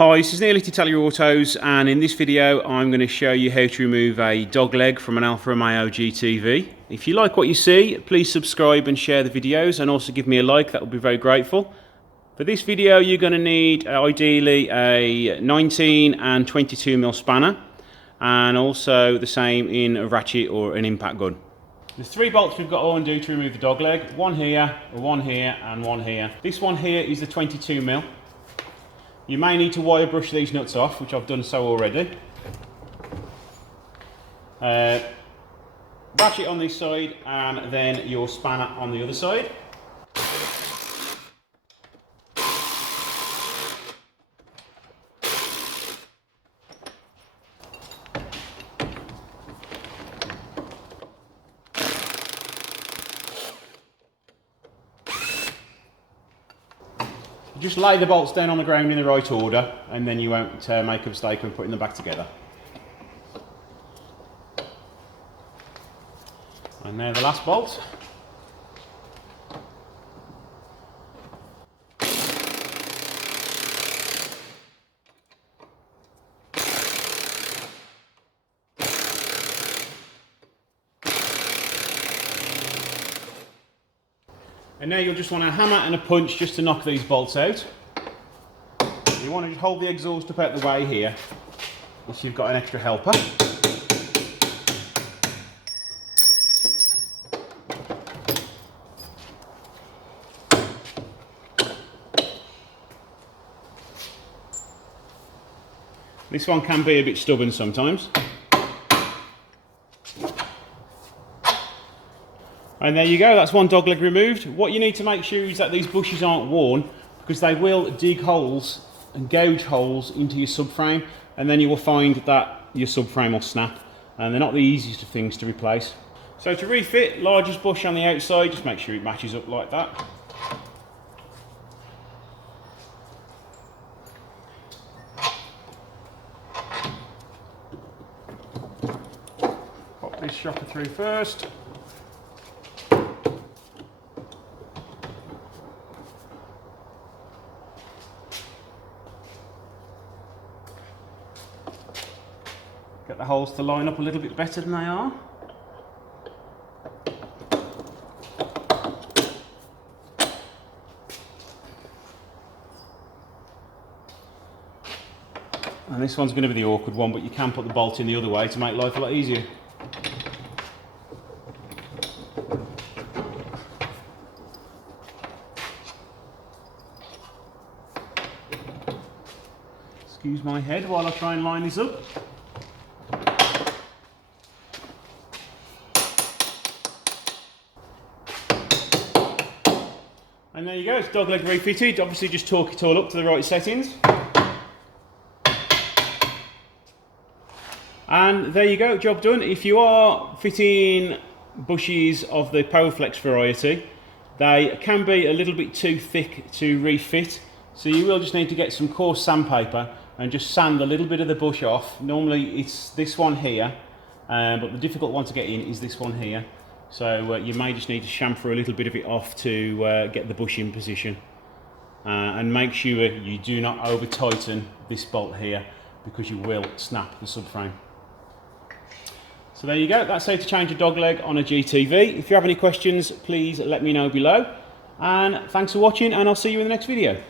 Hi, this is Neil at Italia Autos, and in this video I'm going to show you how to remove a dog leg from an Alfa Romeo GTV. If you like what you see, please subscribe and share the videos, and also give me a like, that would be very grateful. For this video you're going to need ideally a 19 and 22mm spanner, and also the same in a ratchet or an impact gun. There's 3 bolts we've got to undo to remove the dog leg. One here, one here and one here. This one here is the 22mm. You may need to wire brush these nuts off, which I've done so already. Ratchet on this side and then your spanner on the other side. Just lay the bolts down on the ground in the right order, and then you won't make a mistake when putting them back together. And now the last bolt. And now you'll just want a hammer and a punch just to knock these bolts out. You want to just hold the exhaust up out the way here, if you've got an extra helper. This one can be a bit stubborn sometimes. And there you go, that's one dog leg removed. What you need to make sure is that these bushes aren't worn, because they will dig holes and gouge holes into your subframe, and then you will find that your subframe will snap, and they're not the easiest of things to replace. So to refit, largest bush on the outside, just make sure it matches up like that. Pop this shopper through first. Get the holes to line up a little bit better than they are. And this one's going to be the awkward one, but you can put the bolt in the other way to make life a lot easier. Excuse my head while I try and line this up. And there you go, it's dog leg refitted. Obviously just torque it all up to the right settings. And there you go, job done. If you are fitting bushes of the Powerflex variety, they can be a little bit too thick to refit. So you will just need to get some coarse sandpaper and just sand a little bit of the bush off. Normally it's this one here, but the difficult one to get in is this one here. So you may just need to chamfer a little bit of it off to get the bush in position. And make sure you do not over tighten this bolt here, because you will snap the subframe. So there you go, that's how to change a dog leg on a GTV. If you have any questions, please let me know below. And thanks for watching, and I'll see you in the next video.